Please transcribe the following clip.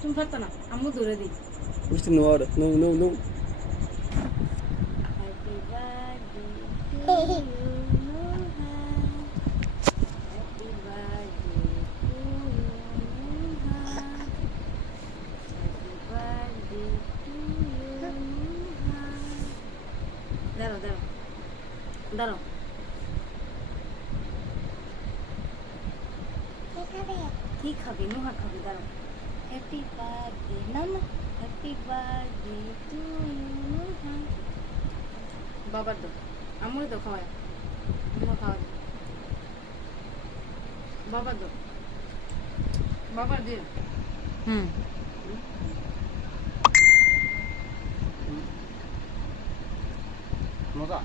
তুমি পারতো না, আম্মু দূরে দিই। What's no order? No, no, no. Happy birthday to you Nuha, happy birthday to you Nuha, happy birthday to you Nuha. দাঁড়াও দাঁড়াও দাঁড়াও, কি খাবি? নুহা খাবি, দাঁড়াও। হ্যাপি বার্থডে না না, happy birthday to you Nuha. বাবার দাও, আমার দাও, খাওয়ায় আমার খাওয়া দাও, বাবার দাও, বাবার দিও। হুম, What's up?